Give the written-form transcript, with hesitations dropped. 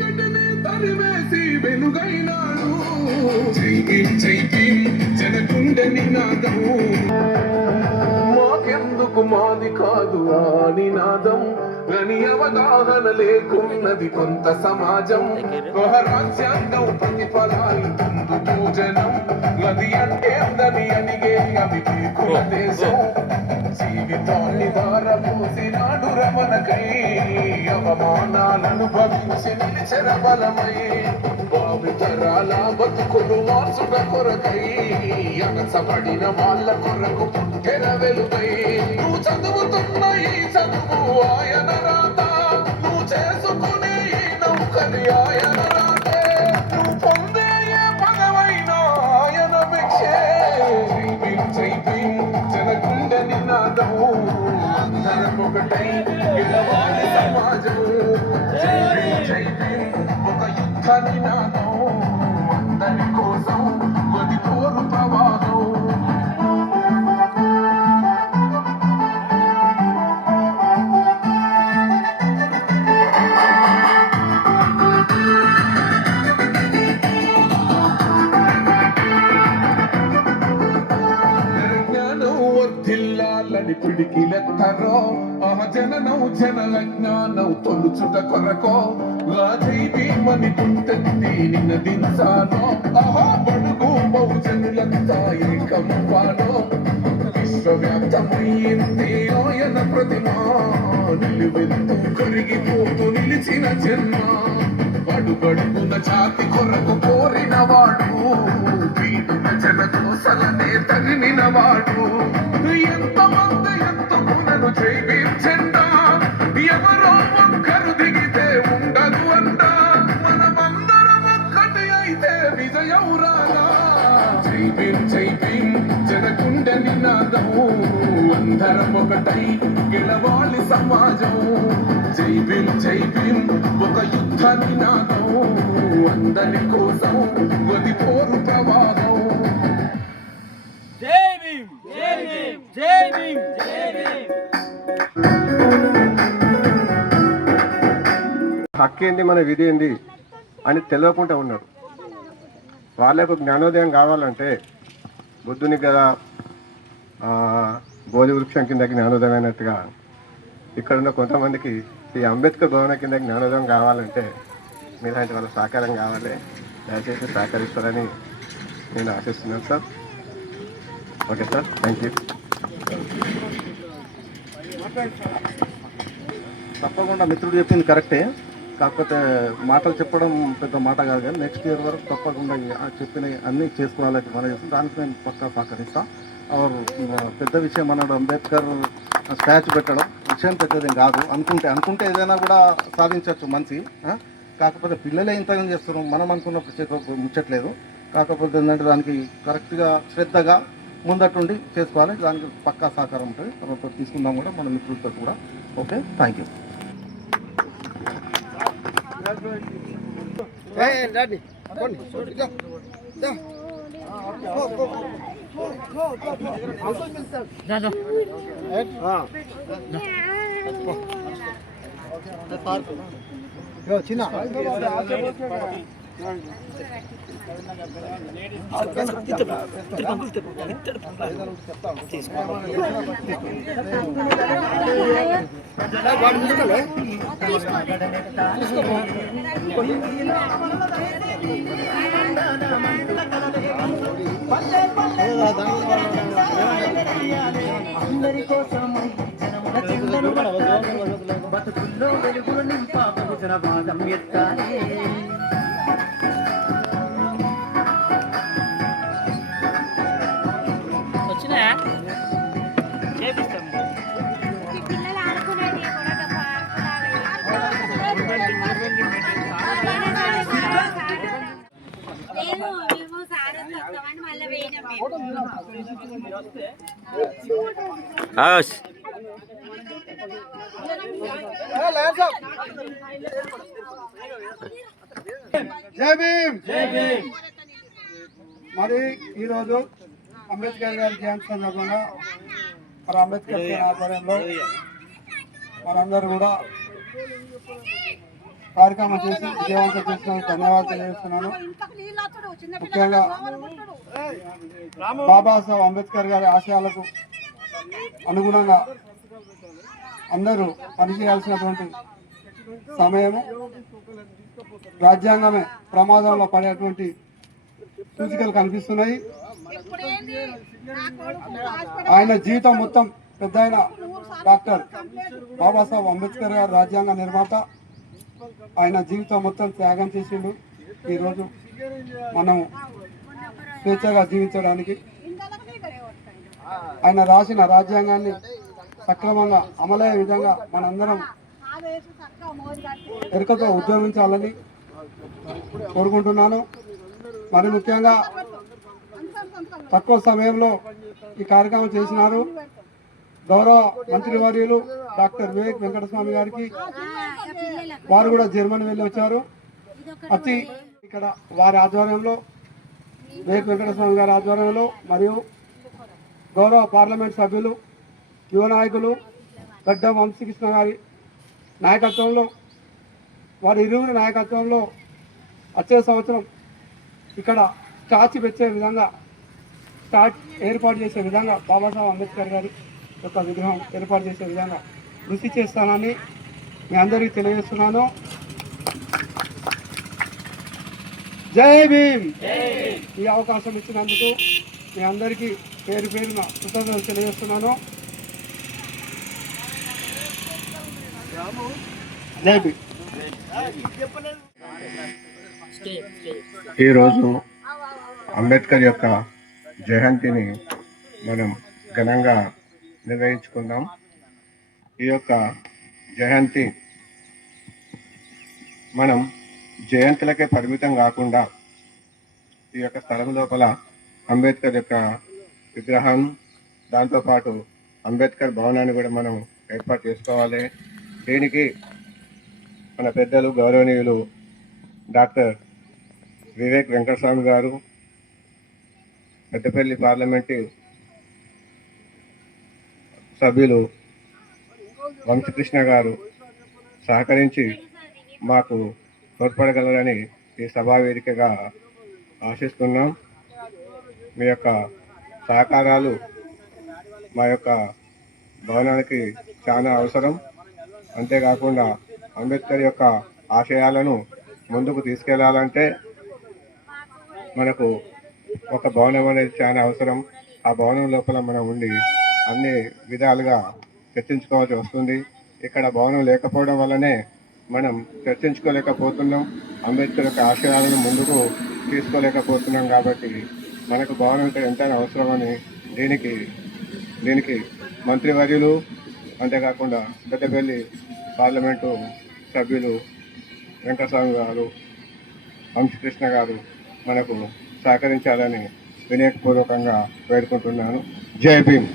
చీకటిని తరివేసి వెలుగైనాడు. జై భీమ్ జై భీమ్ జనకుండ నినాదం. మాకెందుకు మాది కాదు ఆ నినాదం అని అవగాహన లేకున్నది కొంత సమాజం. రాజ్యాంగం ప్రతిఫలాలు పూజనం అది అంటేందని అడిగే అవి కుల దేశం. జీవితాన్ని దారపోసినాడు రమణకై అవమానాలను భవించి నిలిచెర బలమై. భావితరాల బతుకులు మార్చుట కొరకై అనసబడిన వాళ్ళ కొరకు పుట్టెర వెలుగై. నువ్వు చదువుతున్న ఈ చదువు ఆయన రాత, నువ్వు చేసుకునే ఈ నౌకరి ఆయన రాతే, నువ్వు పొందే ఏ పదవైనా ఆయన భిక్షే. జై భీమ్ జనకుండ నినాదం అందరం ఒకటై గెలవాలి సమాజం. జై భీమ్ ఒక యుద్ధ నినాదం అందరి కోసం అది పోరు ప్రవాహం. పిడికిలెత్తరో ఆ జననం జనల జ్ఞానం తొలుచుట కొరకో. జై భీమని గుంటెత్తి నినదించాలో. ఆహా బడుగు బహుజనులంతా ఏకమవ్వాలో. విశ్వవ్యాప్తమైంది ఆయన ప్రతిమ నిలువెత్తు కరిగిపోతూ నిలిచిన జన్మ. బడుగడుగున జాతి కొరకు కోరిన వాడు వీడున జన దోసలనే తగిలిన వాడు. ఎంతమంది ఎత్తుకునను జై భీమ్ జెండా ఎవరో ఒక్కరు దిగితే ఉండదు అంట. మనమందరం ఒక్కటి అయితే విజయం రాగా. జై భీమ్ జనకుండ నినాదం అందరం ఒకటై గెలవాలి సమాజం. జై భీమ్ ఒక యుద్ధ నినాదం అందరి కోసం అది పోరు ప్రవాహం. జై భీమ్ జై భీమ్ జై భీమ్ జై భీమ్. హక్కు ఏంది మన విధి ఏంది అని తెలియకుండా ఉన్నారు. వాళ్ళకు జ్ఞానోదయం కావాలంటే బుద్ధుని కదా బోధి వృక్షం కింద జ్ఞానోదయం అయినట్టుగా ఇక్కడున్న కొంతమందికి ఈ అంబేద్కర్ భవన కింద జ్ఞానోదయం కావాలంటే మీలాంటి వాళ్ళ సహకారం కావాలి. దయచేసి సహకరిస్తారని నేను ఆశిస్తున్నాను sir. Okay sir, thank you. తప్పకుండా మిత్రుడు చెప్పింది కరెక్టే. కాకపోతే మాటలు చెప్పడం పెద్ద మాట కాదు, కానీ నెక్స్ట్ ఇయర్ వరకు తప్పకుండా చెప్పిన అన్నీ చేసుకోవాలి మనం చేస్తాం. దానికి నేను పక్కా సహకరిస్తాను. పెద్ద విషయం అన్నాడు అంబేద్కర్ స్టాచ్యూ పెట్టడం విషయం పెద్దదేం కాదు. అనుకుంటే ఏదైనా కూడా సాధించవచ్చు మనిషి. కాకపోతే పిల్లలే ఇంతగా చేస్తున్నాం, మనం అనుకున్నప్పుడు ముచ్చట్లేదు. కాకపోతే ఏంటంటే దానికి కరెక్ట్గా శ్రద్ధగా ముందటుండి చేసుకోవాలి. దానికి పక్కా సహకారం ఉంటుంది. తర్వాత తీసుకుందాం కూడా మన మిత్రులతో కూడా. Okay, thank you. చిన్న అందరి కోసం బతుకుల్లో వెలుగులు నింపా బహుజన వాదం ఎత్తాలి. జై భీమ్ జై భీమ్. మరి ఈరోజు అంబేద్కర్ గారి జయంతి సందర్భంగా మరి అంబేద్కర్ ఆధ్వర్యంలో మనందరూ కూడా కార్యక్రమం చేసి విజయవంతం చేసినందుకు ధన్యవాదాలు తెలియజేస్తున్నాను. ముఖ్యంగా బాబాసాహెబ్ అంబేద్కర్ గారి ఆశయాలకు అనుగుణంగా అందరూ పనిచేయాల్సినటువంటి సమయము, రాజ్యాంగమే ప్రమాదంలో పడేటువంటి సూచికలు కనిపిస్తున్నాయి. ఆయన జీవితం మొత్తం పెద్ద ఆయన డాక్టర్ బాబాసాహెబ్ అంబేద్కర్ గారు రాజ్యాంగ నిర్మాత. ఆయన జీవితం మొత్తం త్యాగం చేసిండు. ఈరోజు మనం స్వేచ్ఛగా జీవించడానికి ఆయన రాసిన రాజ్యాంగాన్ని సక్రమంగా అమలయ్యే విధంగా మనందరం ఎరుకతో ఉద్యమించాలని కోరుకుంటున్నాను. మరి ముఖ్యంగా తక్కువ సమయంలో ఈ కార్యక్రమం చేసినారు గౌరవ మంత్రివర్యులు డాక్టర్ వివేక్ వెంకటస్వామి గారికి. వారు కూడా జర్మనీ వెళ్ళి వచ్చారు. వచ్చి ఇక్కడ వారి ఆధ్వర్యంలో, వివేక్ వెంకటస్వామి గారి ఆధ్వర్యంలో మరియు గౌరవ పార్లమెంట్ సభ్యులు, యువ నాయకులు గడ్డ వంశీకృష్ణ గారి నాయకత్వంలో, వారి ఇరువురి నాయకత్వంలో వచ్చే సంవత్సరం ఇక్కడ ఏర్పాటు చేసే విధంగా బాబాసాహెబ్ అంబేద్కర్ గారి యొక్క విగ్రహం ఏర్పాటు చేసే విధంగా కృషి చేస్తానని మీ అందరికీ తెలియజేస్తున్నాను. జై భీమ్. ఈ అవకాశం ఇచ్చినందుకు మీ అందరికీ పేరు పేరున కృతజ్ఞతలు తెలియజేస్తున్నాను. జై భీమ్. ఈరోజు అంబేద్కర్ యొక్క జయంతిని మనం ఘనంగా నిర్వహించుకుందాం. ఈ యొక్క జయంతి మనం జయంతులకే పరిమితం కాకుండా ఈ యొక్క స్థలం లోపల అంబేద్కర్ యొక్క విగ్రహం, దాంతోపాటు అంబేద్కర్ భవనాన్ని కూడా మనం ఏర్పాటు చేసుకోవాలి. దీనికి మన పెద్దలు గౌరవనీయులు డాక్టర్ వివేక్ వెంకటస్వామి గారు, పెద్దపల్లి పార్లమెంటు సభ్యులు వంశకృష్ణ గారు సహకరించి మాకు తోడ్పడగలరని ఈ సభా వేదికగా ఆశిస్తున్నాం. మీ యొక్క సహకారాలు మా యొక్క భవనానికి చాలా అవసరం. అంతేకాకుండా అంబేద్కర్ యొక్క ఆశయాలను ముందుకు తీసుకెళ్లాలంటే మనకు ఒక భవనం అనేది చాలా అవసరం. ఆ భవనం లోపల మనం ఉండి అన్ని విధాలుగా చర్చించుకోవాల్సి వస్తుంది. ఇక్కడ భవనం లేకపోవడం వల్లనే మనం చర్చించుకోలేకపోతున్నాం, అంబేద్కర్ యొక్క ఆశయాలను ముందుకు తీసుకోలేకపోతున్నాం. కాబట్టి మనకు భవనం అంటే ఎంతైనా అవసరమని దీనికి మంత్రివర్యులు, అంతేకాకుండా పెద్దపల్లి పార్లమెంటు సభ్యులు వెంకటస్వామి గారు, వంశకృష్ణ గారు మనకు సహకరించాలని వినయపూర్వకంగా వేడుకుంటున్నాను. జై భీమ్.